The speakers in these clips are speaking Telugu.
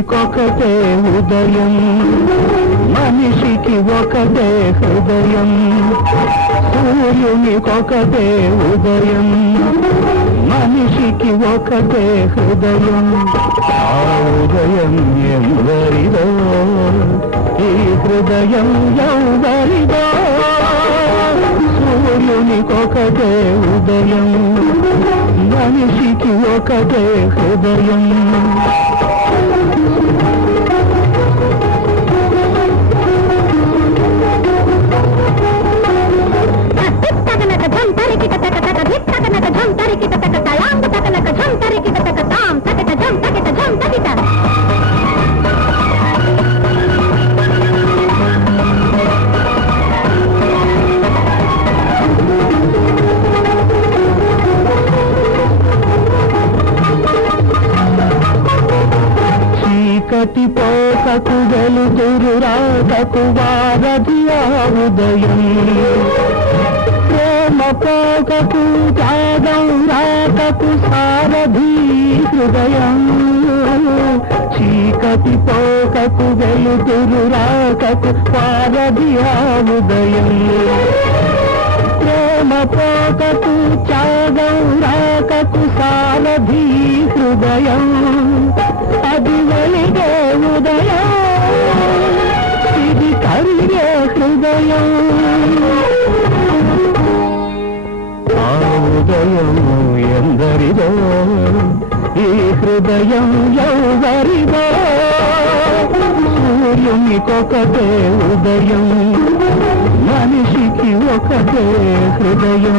సూర్యునికొకటే ఉదయం మనిషికి ఒకటే హృదయం సూర్యునికొకటే ఉదయం మనిషికి ఒకటే హృదయం ఆ ఉదయం ఎవరిదో ఈ హృదయం ఎవరిదో సూర్యునికొకటే ఉదయం మనిషికి ఒకటే హృదయం చీకటి పోకకు వెలుతురు రాకకు వారధి ఆ ఉదయం ప్రేమ పోకకు త్యాగం రాకకు సారథి హృదయం చీకటి పోకకు వెలుతురు రాకకు వారధి ఆ ఉదయం ప్రేమ పోకకు త్యాగం రాకకు సారథి హృదయం అది వెలిగే ఉదయం ఇది కరిగే హృదయం ఆ ఉదయం ఎందరిదో ఈ హృదయం ఎవరిదో సూర్యునికొకటే ఉదయం మనిషికి ఒకటే హృదయం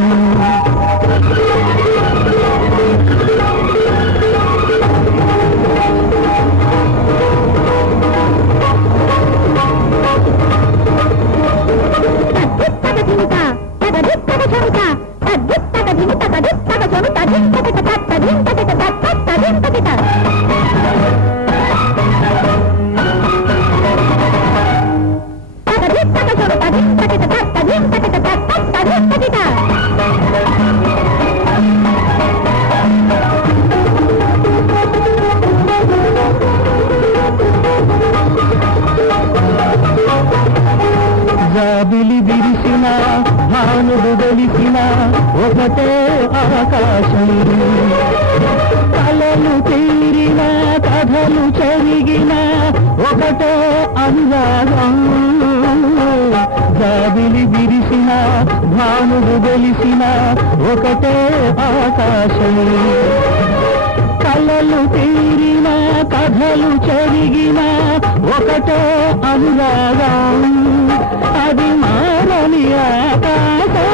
జాబిలి విరిసిన భానుడు వెలిసిన ఒకటే ఆకాశం కలలు తీరిన కథలు చెరిగిన ఒకటే అనురాగం జాబిలి విరిసిన భానుడు వెలిసిన ఒకటే ఆకాశం కలలు తీరిన కథలు చెరిగిన ఒకటే అనురాగం అది మారని ఆకాశం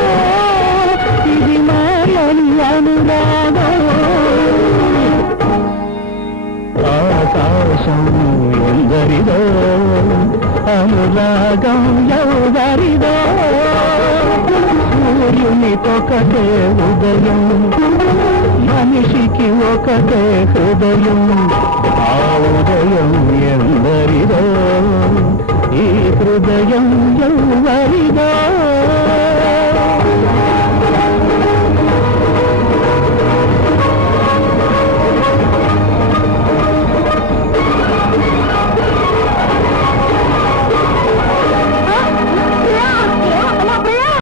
ఇది మారని అనురాగం ఆకాశం ఎందరిదో అనురాగం ఎవరిదో సూర్యునికొకటే ఉదయం మనిషికి ఒకటే హృదయం ఆ ఉదయం ఎందరిదో ఈ హృదయం ఎవరిదో